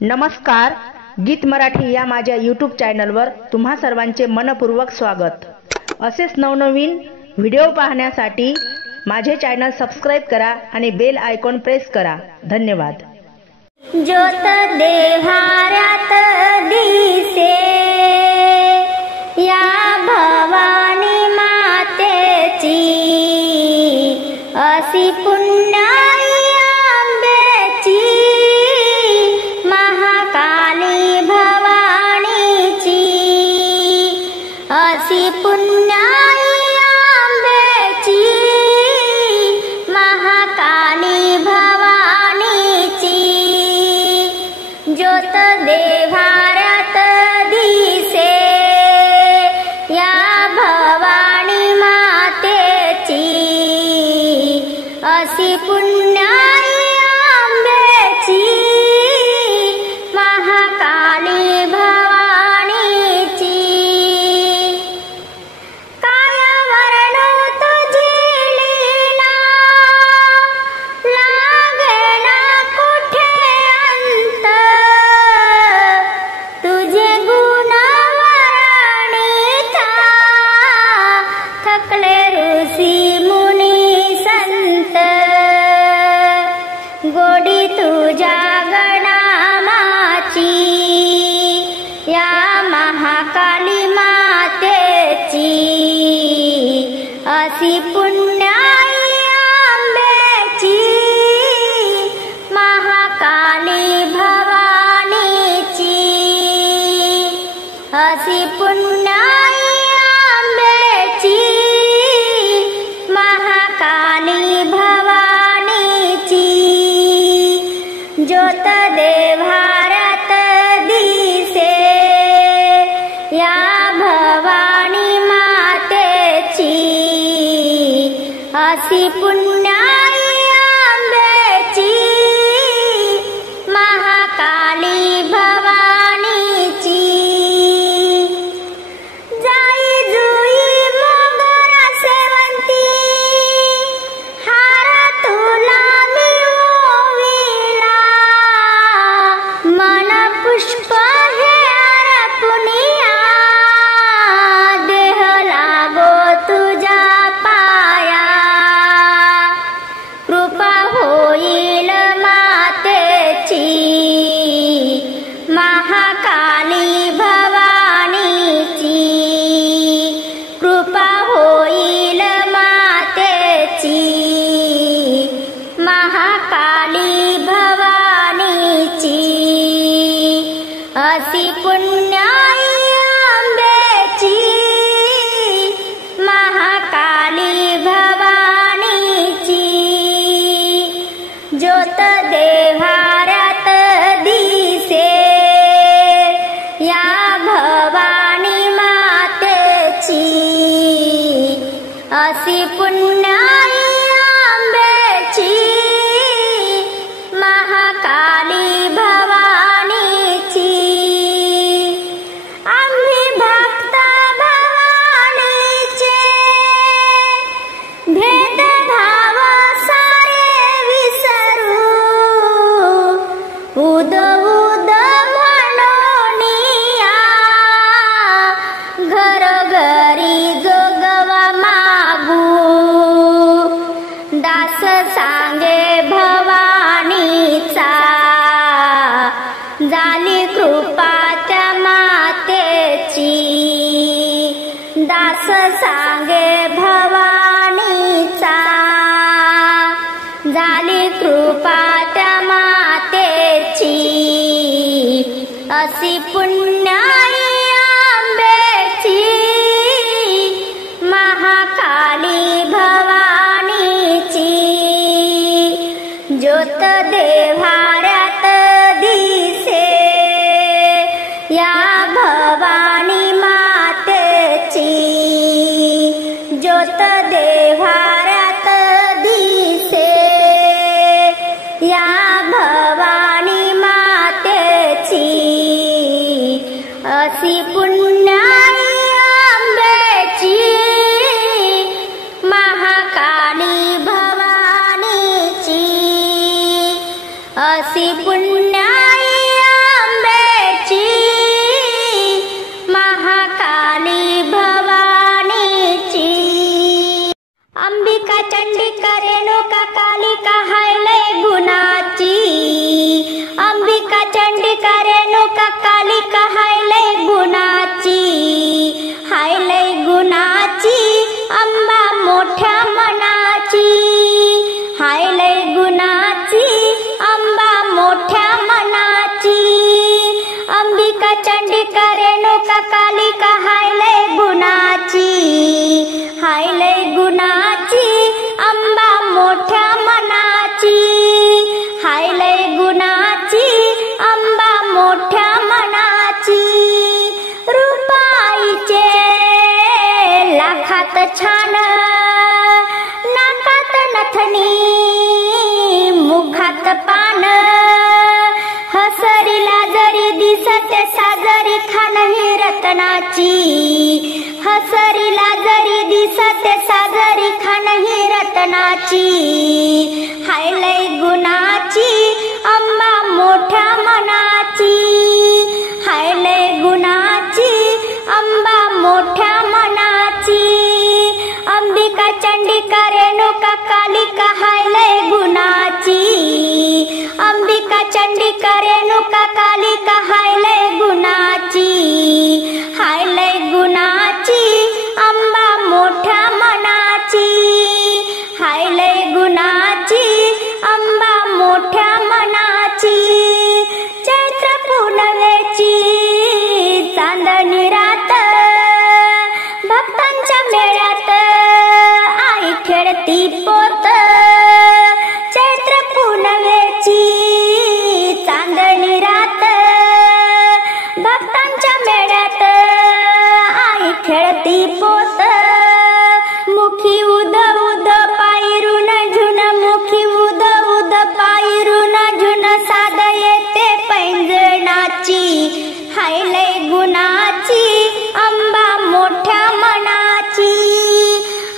नमस्कार, गीत मराठी या माझ्या यूट्यूब चॅनलवर तुम्हा सर्वांचे मनपूर्वक स्वागत। असेच नवनवीन व्हिडिओ पाहण्यासाठी माझे चॅनल सबस्क्राइब करा आणि बेल आयकॉन प्रेस करा। धन्यवाद। ज्योत देव्हाऱ्यात दिसे या भवानी मातेची, अशी पुण्याई आंब्याची महाकाली भवानीची, अशी पुण्याई आंब्याची महाकाली भवानीची। ज्योत देव्हाऱ्यात दिसे या भवानी मातेची, अशी पुण्याई आंब्याची महाकाली भवानीची। काय वर्णू तुझी लीला, लागेना कुठे अंत, तुझे गुण वर्णिता थकले ऋषी मुनी संत। गोडी तुझ्या गणामाची या महाकाली मातेची, अशी पुण्याई आंब्याची महाकाली भवानीची, अशी पुण्याई आंब्याची महाकाली भवानीची। ज्योत देव्हाऱ्यात दिसे या भवानी मातेची, अशी पुण्याई आंब्याची महाकाली भवानीची। जाई जुई मोगरा सेवंती, हार तुला मी ओविला, मन पुष्प हे अर्पुनिया, देह लागो तुझ्या पाया। कृपा होईल मातेची महाकाली भवानीची, कृपा होईल मातेची महाकाली भवानीची, अशी पुण्याई आंब्याची महाकाली भवानीची। ज्योत देव्हाऱ्यात दिसे या भवानी मातेची, अशी पुण्याई आंब्याची महाकाली भवानीची। आम्ही भक्त भवानीचे भेदभाव सारे विसरू, उद उद म्हणोनिया घरोघरी जोगवा मागू। दास सांगे भवानीचा, झाली कृपा त्या मातेची। दास सांगे भवानीचा, झाली कृपा त्या मातेची, अशी पुण्याई आंब्याची महाकाली भवानीची। ज्योत देव्हाऱ्यात दिसे या भवानी मातेची, ज्योत देव्हाऱ्यात दिसे या भवानी मातेची, छान, नाकात नथनी मुखात पान, हसरीला जरी दिसते साजरी खान ही रत्नाची, हसरीला जरी दिसते साजरी खान ही रत्नाची, हाय लय गुणाची अंबा मोठ्या मनाची, हाय लय गुणाची अंबा मोठ्या मनाची, अंबिका चंडिका रेणुका कालिका हाय लय गुणाची, अंबिका चंडिका रेणुका कालिका हाय लय गुणाची, हाय लय गुणाची अंबा मोठ्या मनाची, हाय लय गुणाची अंबा मोठ्या मनाची, चैत्र पूनवेची चांदणी रात, भक्तांच्या मेळ्यात आई खेळती पोत, चैत्र पूनवेची चांदणी रात, भक्तांच्या मेळ्यात आई खेळती पोत, मुखी उद उद पायरून झुन, मुखी उद उद पायरून झुन, साद येते पैंजणाची, हाय लय गुणाची अंबा मोठ्या मनाची,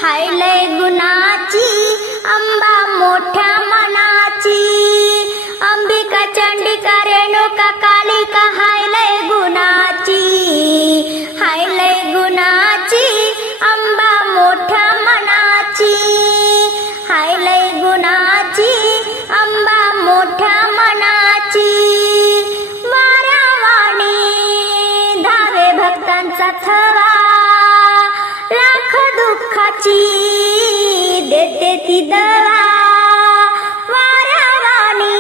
हाय लय गुणाची अंबा मोठ्या मनाची, अंबिका चंडिका रेणुका कालिका हाय लय गुणाची, हाय लय गुणाची अंबा मोठ्या मनाची, हाय लय गुणाची अंबा मोठ्या मनाची, वाऱ्यावाणी धावे भक्तांचा थवा, लाख दुःखाची देते ती दवा, वाऱ्यावाणी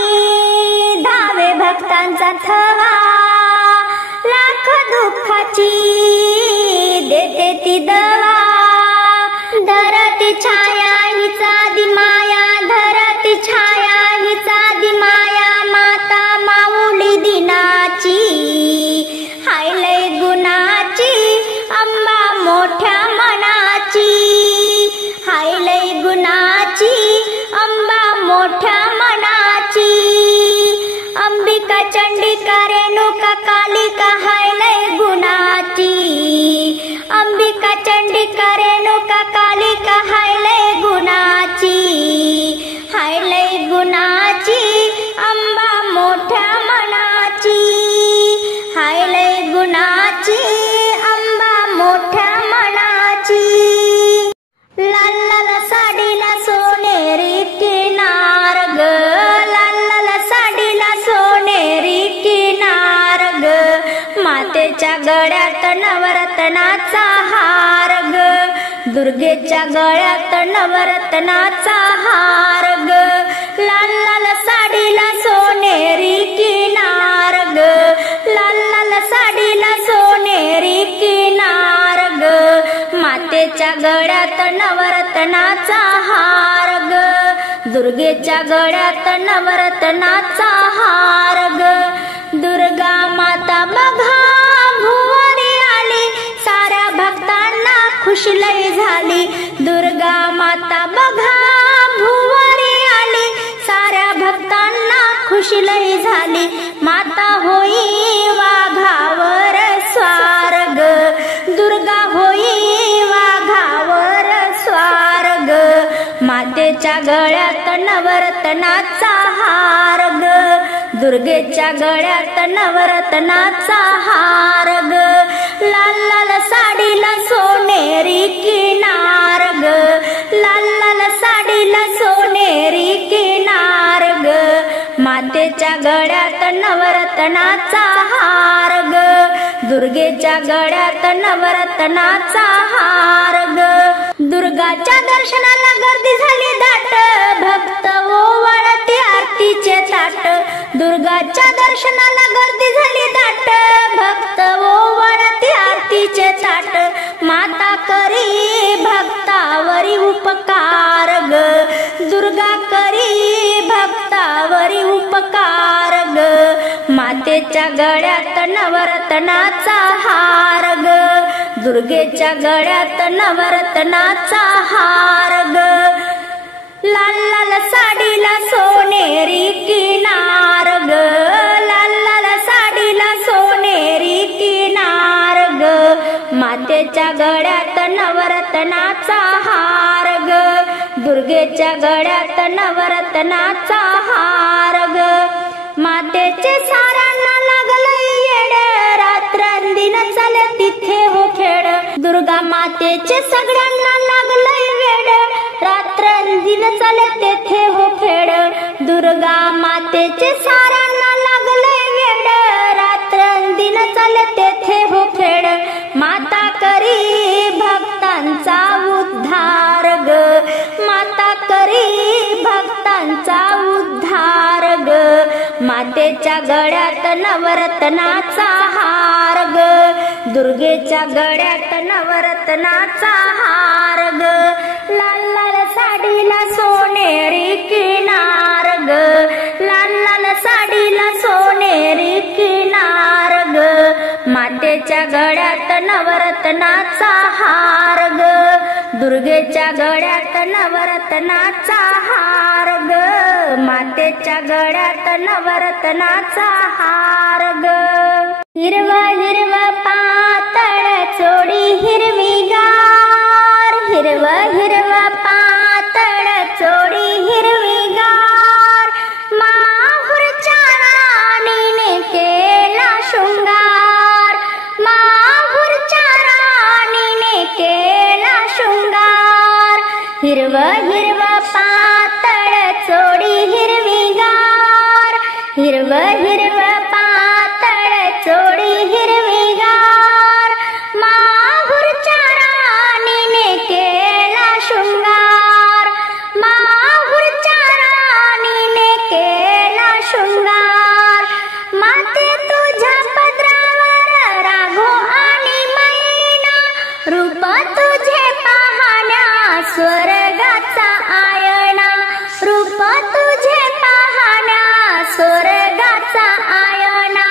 धावे भक्तांचा थवा, लाख दुःखाची देते ती दवा, धरती छाया हिचा दिमाया, धरती छाया हिचा दिमाया, माता माऊली दिनाची, हाय लय गुणाची अंबा मोठ्या मनाची, हाय लय गुणाची अंबा मोठ्या मनाची, अंबिका चंडिका रेणुका कालिका हाय लय गुणाची, अंबिका चंडिका रेणुका कालिका हाय लय गुणाची, हाय लय गुणाची अंबा मोठ्या मनाची, हाय लय गुणाची अंबा मोठ्या मनाची, लाल लाल साडीला सोनेरी किनार ग, लाल लाल साडीला सोनेरी किनार ग, मातेच्या गळ्यात नवरत्नाचा हार ग, दुर्गेच्या गळ्यात नवरत्नाचा हार ग, लाल लाल साडीला सोनेरी किनार ग, लाल लाल साडीला सोनेरी किनार ग, मातेच्या गळ्यात नवरत्नाचा हार ग, दुर्गेच्या गळ्यात नवरत्नाचा हार ग, दुर्गा माता बघा भुवरी आली, साऱ्या भक्तांना खुश लय झाली, दुर्गा माता बघा भुवरी आली, साऱ्या भक्तांना खुश लय झाली, माता होई वाघावर स्वार ग, दुर्गा होई वाघावर स्वार ग, मातेच्या गळ्यात नवरत्नाचा हार ग, दुर्गेच्या गळ्यात नवरत्नाचा हार ग, लाल लाल साडीला सोनेरी किनार ग, लाल लाल साडीला सोनेरी किनार ग, मातेच्या गळ्यात नवरत्नाचा हार ग, दुर्गेच्या गळ्यात नवरत्नाचा हार ग, दुर्गाच्या दर्शनाला गर्दी झाली दाट, भक्त ओवाळते आरतीचे ताट, दुर्गाच्या दर्शनाला गर्दी झाली दाट, भक्त ओवाळते आरतीचे ताट, माता करी भक्तावरी उपकार ग, दुर्गा करी भक्तावरी उपकार ग, मातेच्या गळ्यात नवरत्नाचा हार ग, दुर्गेच्या गळ्यात नवरत्नाचा हार ग, लाल लाल साडीला सोनेरी किनार ग, लाल लाल साडीला सोनेरी किनार ग, मातेच्या गळ्यात नवरत्नाचा हार ग, दुर्गेच्या गळ्यात नवरत्नाचा हार ग, मातेचे साऱ्यांना लागलंय येड, रात्रंदिन चाले तिथे हो खेळ, दुर्गा मातेचे सगळ्यांना लागलंय वेड, रात्रंदिन चाले तेथे हो खेळ, दुर्गा मातेचे साऱ्यांना लागलंय वेड, रात्रंदिन चाले तेथे हो खेळ, माता करी भक्तांचा उद्धार ग, माता करी भक्तांचा उद्धार ग, मातेच्या गळ्यात नवरत्नाचा हार ग, दुर्गेच्या गळ्यात नवरत्नाचा हार ग, लाल लाल साडीला सोनेरी किनार ग, लाल लाल साडीला सोनेरी किनार ग, मातेच्या गळ्यात नवरत्नाचा हार ग, दुर्गेच्या गळ्यात नवरत्नाचा हार ग, मातेच्या गळ्यात नवरत्नाचा हार ग, हिरवा हिरवा पातळ चोडी हिरवीगार, हिरवा हिरवा पातळ चोडी हिरवीगार, माहुरच्या राणीने केला शृंगार, माहुरच्या राणीने केला शृंगार, हिरवा हिरवा पातळ चोडी हिरवीगार, हिरवा हिरवा पातळ चोडी हिरवीगार, माहुरच्या राणीने केला शृंगार, माहुरच्या राणीने केला शृंगार, माते तुझ्या पदरावर राघो आणि मैना, रूप तुझे पाहण्या स्वर्गाचा आयना, रूप तुझे पाहण्या स्वर्गाचा आयना,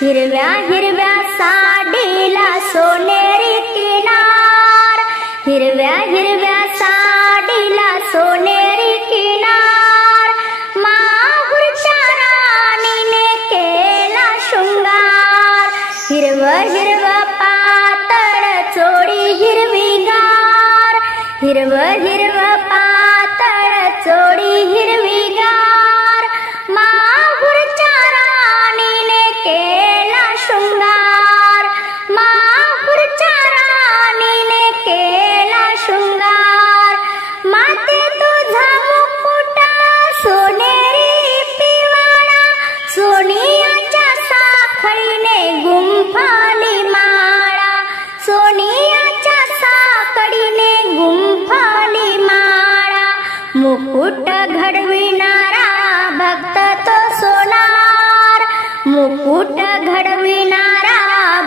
हिरव्या हिरव्या साडीला सोनेरी किनार, हिरव्या हिरव्या साडीला सोनेरी किनार, माहुरच्या राणीने केला शृंगार, हिरवा हिरवा पातळ चोडी हिरवीगार, हिरवा हिरवा पातळ चोडी हिरवीगार, माहुरच्या राणीने केला शृंगार, माहुरच्या राणीने केला शृंगार, माते तुझा मुकुट सोनेरी पिवाळा, सोनियाच्या साखळीने गुंफाली माळा, सोनियाच्या साखळीने गुंफाली माळा, मुकुट घडविणारा भक्त तो सोनार, मुकुट घडविणारा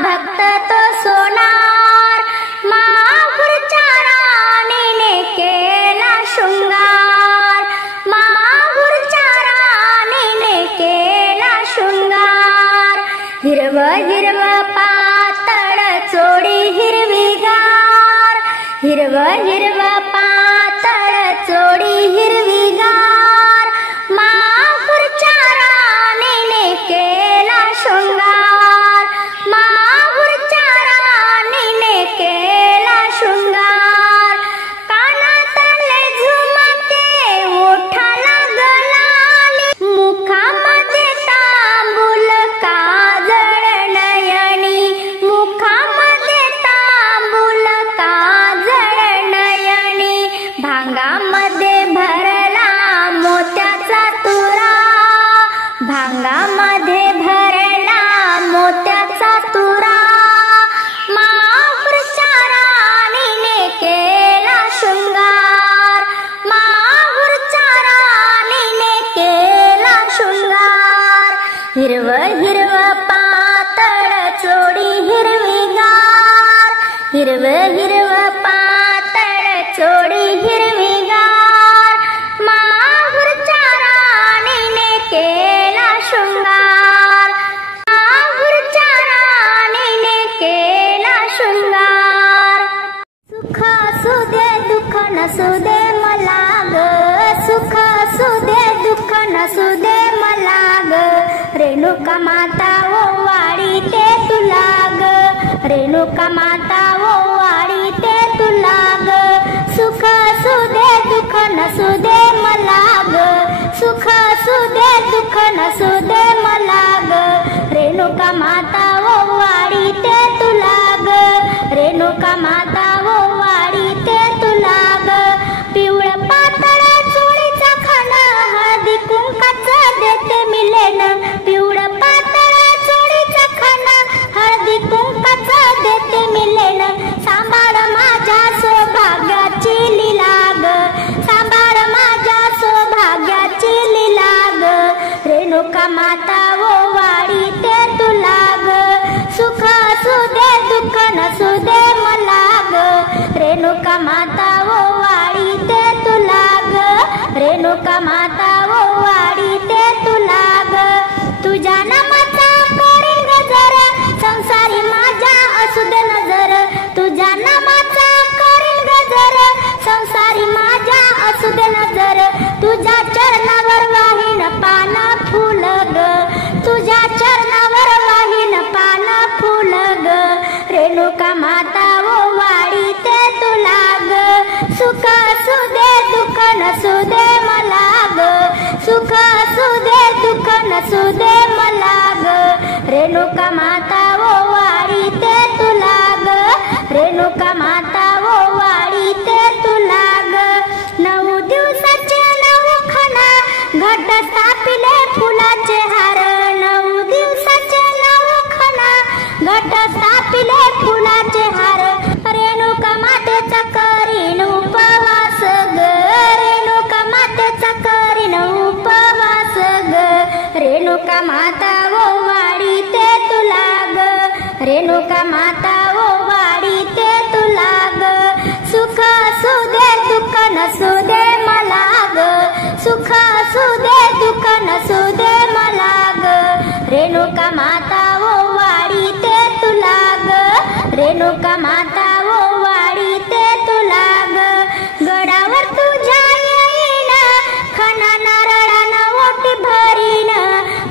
भक्त तो सोनार, माहुरच्या राणीने केला शृंगार, माहुरच्या राणीने केला शृंगार, हिरवा हिरवा पातळ चोडी हिरवीगार, हिरवा हिरवा पातळ चोडी हिरवीगार, माहुरच्या राणीने केला शृंगार, माहुरच्या राणीने केला शृंगार, कानातले झुमके ओठाला गलाली, मुखामध्ये तांबूल काजळ नयनी, मुखामध्ये तांबूल काजळ नयनी, भांगामध्ये भरला मोत्याचा तुरा, भांगामध्ये भरला मोत्याचा तुरा, माहुरच्या राणीने केला शृंगार, माहुरच्या राणीने केला शृंगार, हिरवा हिरवा पातळ चोडी हिरवीगार, हिरवा हिरवा पातळ चोडी हिरवीगार, माहुरच्या राणीने केला शृंगार, माहुरच्या राणीने केला शृंगार. नसू दे मला ग, रेणुका माता ओवाळी ते तुला ग, रेणुका माता ओवाळी ते तुला ग, सुख असू दे दुःख नसू दे मला ग, सुख असू दे दुःख नसू दे मला ग, रेणुका माता ओवाळी ते तुला ग, रेणुका माता ओवाळी ते तुला ग, पिवळ पातळ चोळीचा खाना हळदी कुंकाचं देते मिलेन, पिवळ पातळ चोळीचा खाना हळदी कुंकाचं देते मिलेन, सांभाळ माझ्या सौभाग्याची लीला ग, सांभाळ माझ्या सौभाग्याची लीला ग, रेणुका माता ओवाळी ते तुला ग, सुख असू दे दुःख नसू दे मला ग, रेणुका माता ओवाळी ते तुला ग, रेणुका माता ओवाळी ते तुला ग, तुझ्या नामाचा करीन गजर संसारी माझ्या असू दे नजर, तुझ्या नामाचा करीन गजर संसारी माझ्या असू दे नजर, तुझ्या चरणावर वाहीन पान फुल ग, तुझ्या चरणावर वाहीन पान फुल ग, रेणुका माता ओवाळी ते तुला ग, सुख असू दे दुःख नसू दे मला ग, सुख असू दे दुःख नसू दे मला ग, रेणुका माता ओवाळी ते तुला ग, रेणुका माता ओवाळी ते तुला ग, 9 दिवसाचे 9 खणा घट स्थापिले फुलाचे हार, 9 दिवसाचे 9 खणा घट स्थापिले फुलाचे हार, रेणुका मातेचा करीन उपवास ग, रेणुका मातेचा करीन उपवास ग, रेणुका माता ओवाळी ते तुला ग, रेणुका माता ओवाळी ते तुला ग, सुख असू दे दुःख नसू दे मला ग, सुख असू दे दुःख नसू दे मला ग, रेणुका माता ओवाळी ते तुला ग, रेणुका माता ओवाळी ते तुला ग, गडावर तुझ्या येईन खणा नारळानं ओटी भरीन,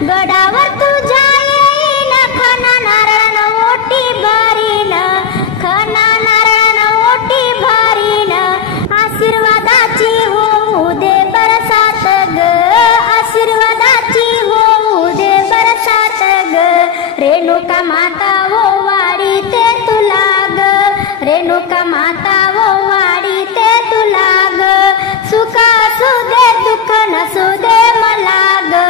गडावर तुझ्या येईन खणा नारळानं ओटी भरीन, खणा नारळानं ओटी भरीन, आशीर्वादाची होऊ दे बरसात ग, आशीर्वादाची होऊ दे बरसात ग, रेणुका माता ओवाळी ते तुला ग, रेणुका माता ओवाळी ते तुला ग, सुख असू दे दुःख नसू दे मला ग,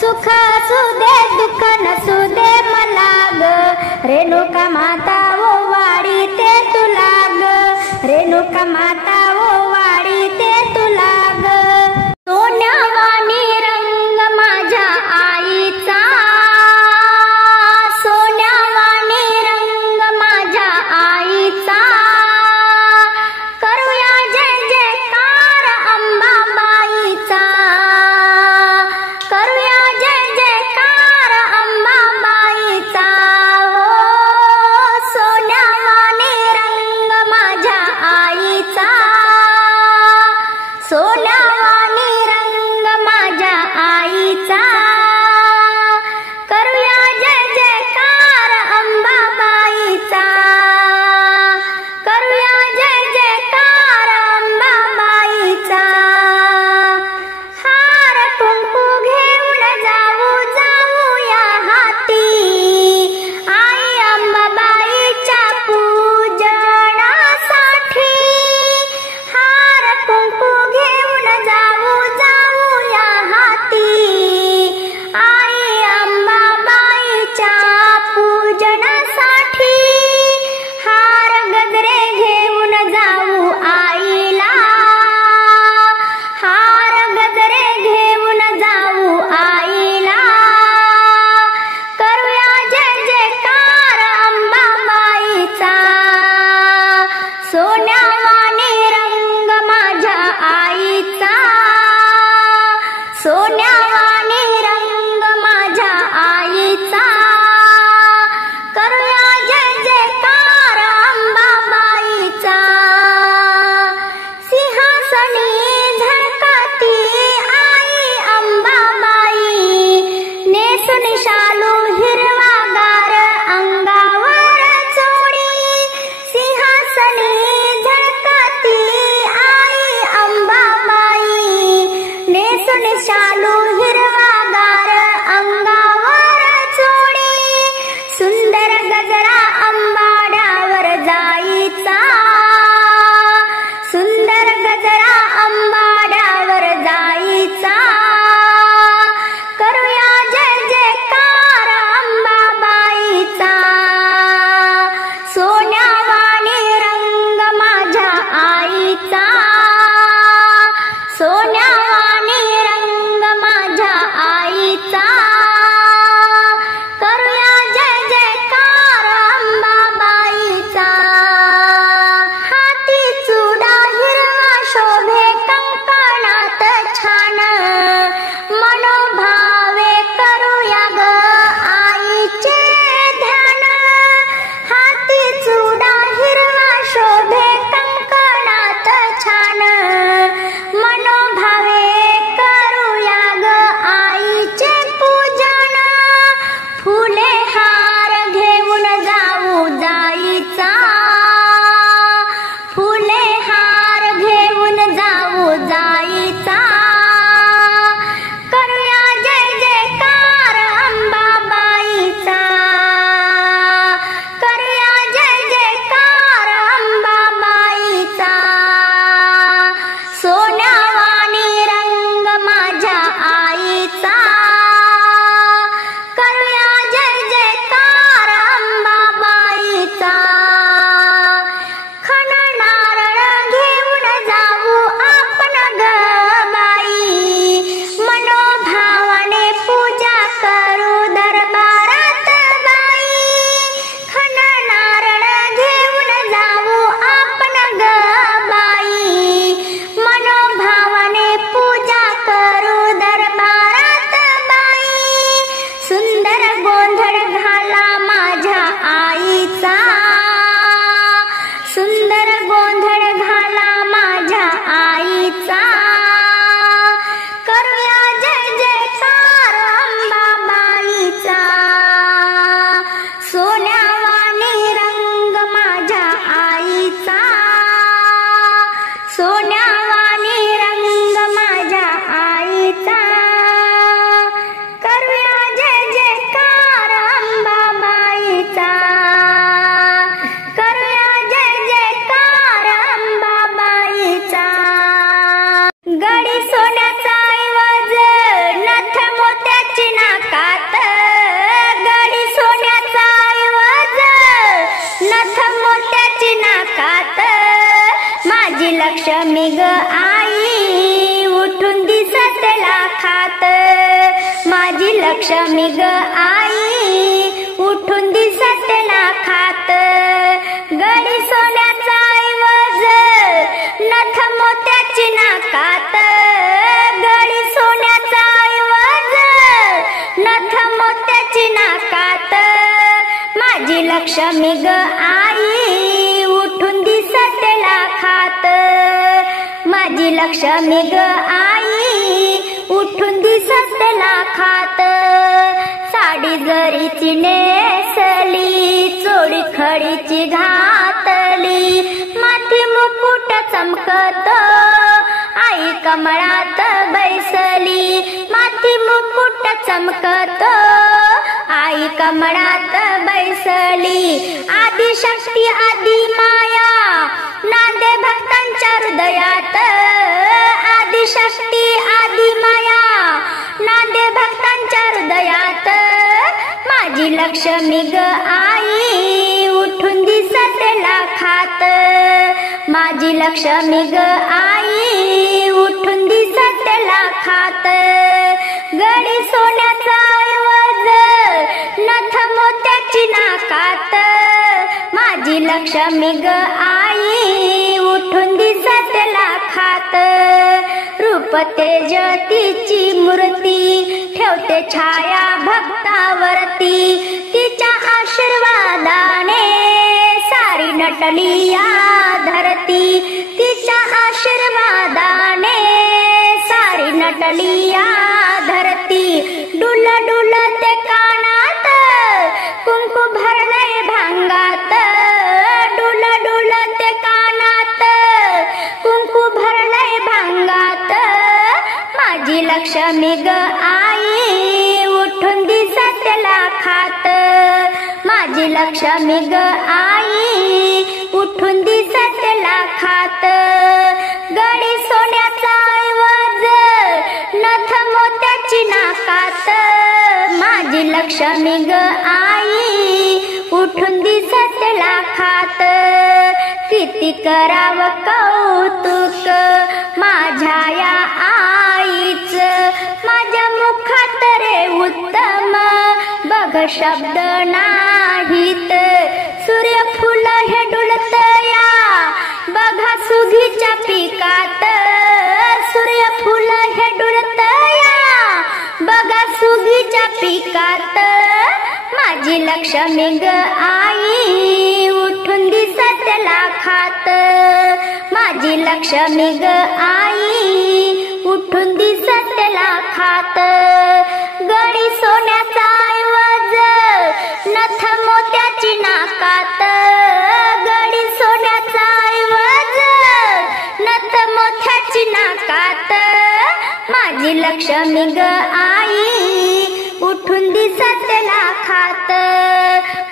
सुख असू दे दुःख नसू दे मला ग, रेणुका माता ओवाळी ते तुला ग, रेणुका माता ओवाळी ते तुला ग, सोन्यावाणी रंग माझ्या आईचा, सोन्यावाणी रंग माझ्या आईचा, करूया जय जयकार अंबाबाईचा, करूया जय जयकार अंबाबाईचा, हो सोन्यावाणी रंग माझ्या आईचा, सोन्यावाणी रंग माझ्या आईचा, करूया जय जयकार अंबाबाईचा, करूया जय जयकार अंबाबाईचा, हार कुंकू घेऊन जाऊ जाऊया हाती, आई अंबाबाईच्या पूजनासाठी, हार कुंकू घेऊन जाऊ जाऊया हाती, आई अंबाबाईच्या पूजनासाठी, हार गजरे घेऊन जाऊ आईला, हार गजरे घेऊन जाऊ आईला, करूया जय जयकार अंबाबाईचा, सोन्यावाणी रंग माझ्या आईचा, सोन्यावाणी रंग माझ्या आईचा, करूया जय जयकार अंबाबाईचा, सिंहासनी झळकती आई अंबाबाई, लक्ष्मी ग आई उठून दिसते लाखात, माझी लक्ष्मी ग आई उठून दिसते लाखात. गडी सोन्याचा ऐवज नथ मोत्याची नाकात, गडी सोन्याचा ऐवज नथ मोत्याची नाकात. माझी लक्ष्मी ग आई उठून दिसते लाखात, माझी लक्ष्मी ग आई उठून दिसते लाखात. साडी जरीची नेसली, चोळी खडीची घातली, माथी मुकुट चमकत आई कमळात बैसली, माथी मुकुट चमकत आई कमळात बैसली. आदिशक्ती आदि माया नांदे भक्तांच्या हृदयात, आदिशक्ती आदि माया नांदे भक्तांच्या हृदयात. माझी लक्ष्मी ग आई उठून दिसते लाखात, माझी लक्ष्मी ग आई उठून दिसते लाखात. गडी सोन्याचा ऐवज नथ मोत्याची नाकात, माझी लक्ष्मी ग आई उठून दिसते लाखात. रूप तेजतीची मूर्ती ठेवते छाया भक्तावरती, तिच्या आशीर्वादाने सारी नटली या धरती, तिच्या आशीर्वादाने सारी नटली या धरती. डुल डुलते कानात कुंकू भरलंय भांगात, डुल डुलते कानात कुंकू भरलंय भांगात. माझी लक्ष्मी ग आई उठून दिसते लाखात, माझी लक्ष्मी ग आई उठून दिसते लाखात. गडी सोन्याचा ऐवज नथ मोत्याची नाकात, माझी लक्ष्मी ग आई उठून दिसते लाखात. किती करावं कौतुक माझ्या या आईच, माझ्या मुखात रे उत्तम बघ शब्द नाहीत. सूर्यफूल हे डुलतया बघा सुगीच्या पिकात, सूर्यफूल हे डुलतया बघा सुगीच्या पिकात. माझी लक्ष्मी ग आई उठून दिसते लाखात, माझी लक्ष्मी ग आई उठून दिसते लाखात. गडी सोन्याचा ऐवज नथ मोत्याची नाकात, गडी सोन्याचा ऐवज नथ मोत्याची नाकात. माझी लक्ष्मी ग आई उठून दिसते लाखात,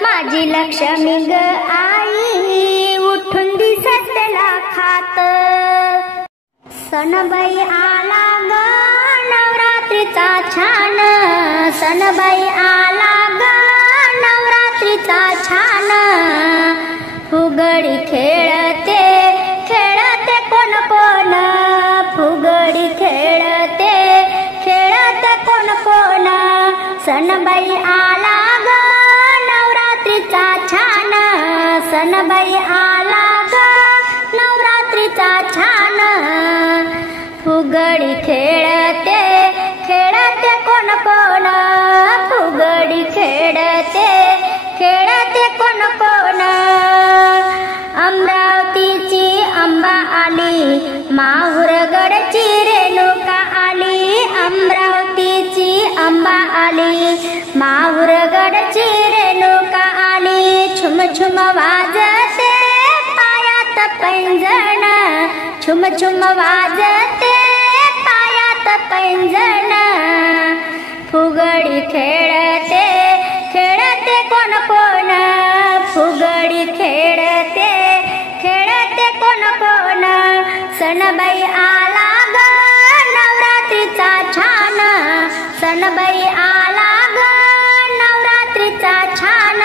माझी लक्ष्मी ग आई उठून दिसते लाखात. सणबाई आला ग नवरात्रीचा छान, सणबाई आला ग नवरात्रीचा छान. फुगडी खेळते खेळते कोण कोण, फुगडी खेळते खेळते कोण कोण. सणबाई आला ग नवरात्रीचा छान, सणबाई आला ग नवरात्रीचा छान. फुगडी खेळते खेळते कोण कोण, फुगडी खेळते खेळते कोण कोण. अमरावतीची अंबा आली, माहुरगडची रेणुका आली, अमरावतीची अंबा आली, माहुरगडची रेणुका आली. छुम छुम वाजते पायात पैंजण, छुम छुम वाजते पायात पैंजण. फुगडी खेळते खेळते कोण कोण, फुगडी खेळते खेळते कोण कोण. सणबाई आला ग नवरात्रीचा छान, सणबाई आला ग नवरात्रीचा छान.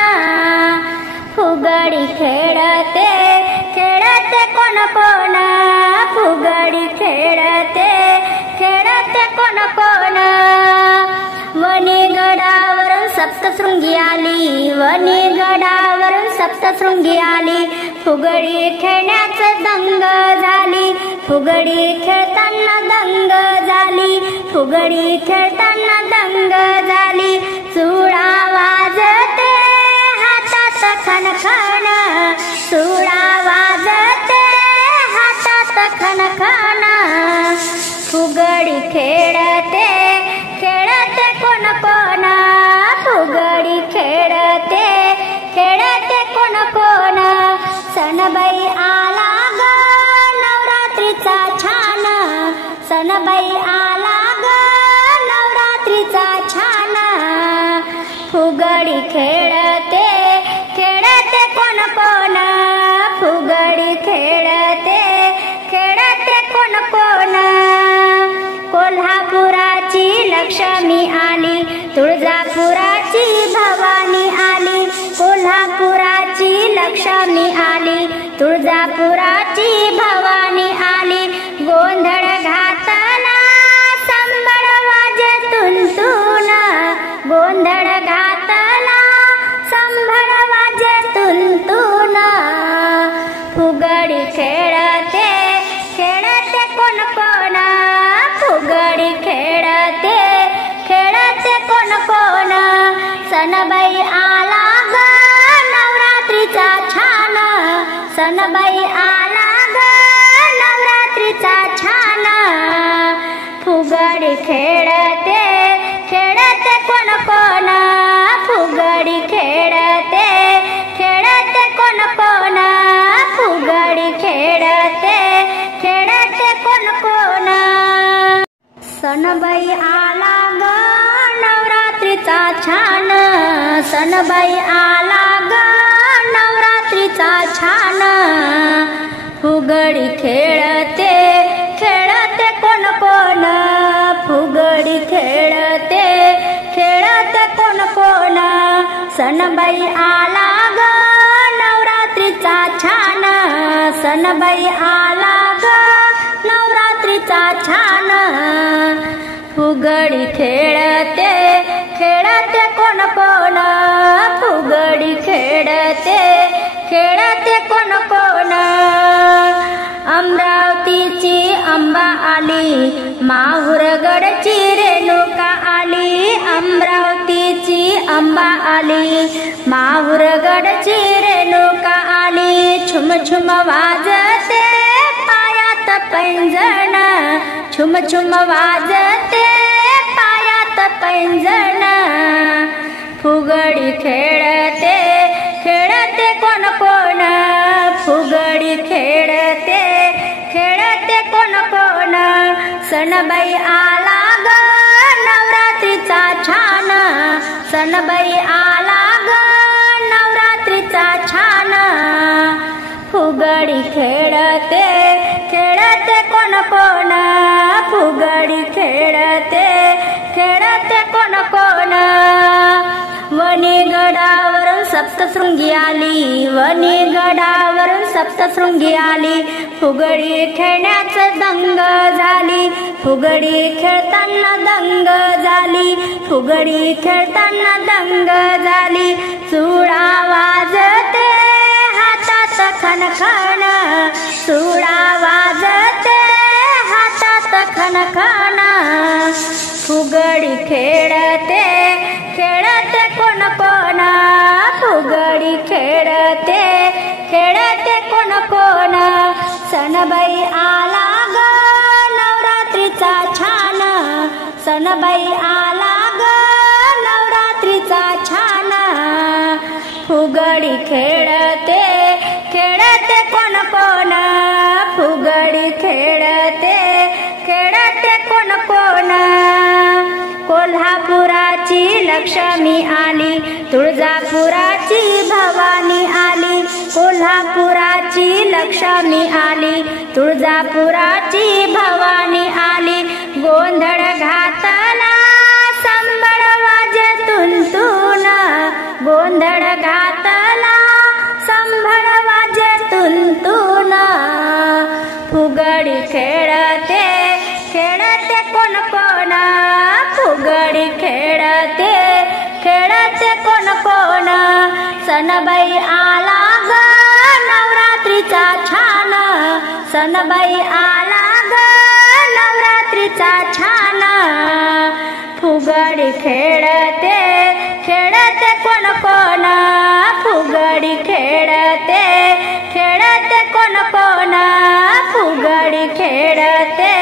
फुगडी खेळते खेळते कोण कोण, सप्तशृंगी आली, वनी गडावरून सप्तशृंगी आली, फुगडी खेळण्याचं दंग झाली, फुगडी खेळताना दंग झाली, फुगडी खेळताना दंग झाली, चुडा वाजते हातात खणखण, चुडा वाजते हातात खणखण, फुगडी खेळते खेळते कोण कोण, फुगडी खेळते खेळते कोण कोण, सणबाई आला ग नवरात्रीचा छान, सणबाई आला ग नवरात्रीचा छान, फुगडी खेळते खेळते कोण कोण, फुगडी खेळते खेळते कोण कोण, कोल्हापुराची लक्ष्मी आली, तुळजापुराची भवानी आली, कोल्हापुराची लक्ष्मी आली, तुळजापुराची भवानी आली, गोंधळ घातला संबळ वाजे तुंतुन, गोंधळ घातला संबळ वाजे तुंतुन, फुगडी खेळते खेळते कोण कोण, फुगडी खेळते खेळते कोण कोण, सणबाई आला ग नवरात्रीचा छान, सणबाई आला ग नवरात्रीचा छान, फुगडी खेळते खेळते कोण कोण, फुगडी खेळते खेळते कोण कोण, फुगडी खेळते खेळते कोण कोण, सणबाई आला ग नवरात्रीचा छान, सणबाई आला ग नवरात्रीचा छान, फुगडी खेळते खेळते कोण कोण, फुगडी खेळते खेळते कोण कोण, सणबाई आला ग नवरात्रीचा छान, सणबाई आला ग नवरात्रीचा छान, फुगडी खेळते खेळते कोण कोण, फुगडी खेळते खेळते कोण कोण, अमरावतीची अंबा आली, माहुरगडची रेणुका आली, अमरावतीची अंबा आली, माहुरगडची रेणुका आली, छुम छुम वाजते पायात पैंजण, छुम छुम वाजते पायात पैंजण, फुगडी खेळते खेळते कोण कोण, फुगडी खेळते खेळते कोण कोण, सणबाई आला ग नवरात्रीचा छान, सणबाई आला ग नवरात्रीचा छान, फुगडी खेळते खेळते कोण कोण, फुगडी खेळते खेळते कोण कोण, वनी गडावरून सप्तशृंगी आली, वनी गडावरून सप्तशृंगी आली, फुगडी खेळण्याचं दंग झाली, फुगडी खेळताना दंग झाली, फुगडी खेळताना दंग झाली, चुडा वाजते हातात खणखण, चुडा वाजते हातात खणखण, फुगडी खेळते खेळते कोण कोण, फुगडी खेळते खेळते कोण कोण, सणबाई आला ग नवरात्रीचा छान, सणबाई आला ग नवरात्रीचा छान, फुगडी खेळते खेळते कोण कोण, फुगडी खेळते खेळते कोण कोण, कोल्हापुराची लक्ष्मी आली, तुळजापुराची भवानी आली, कोल्हापुराची लक्ष्मी आली, तुळजापुराची भवानी आली, गोंधळ घातला संबळ वाजे तुंतुन, गोंधळ घातला संबळ वाजे तुंतुन, फुगडी खेळते खेळते कोण कोण, फुगडी खेळते खेळते सणबाई आला ग नवरात्रीचा छान, सणबाई आला ग नवरात्रीचा छान. फुगडी खेळते खेळते कोण कोण, फुगडी खेळते खेळते कोण कोण, फुगडी खेळते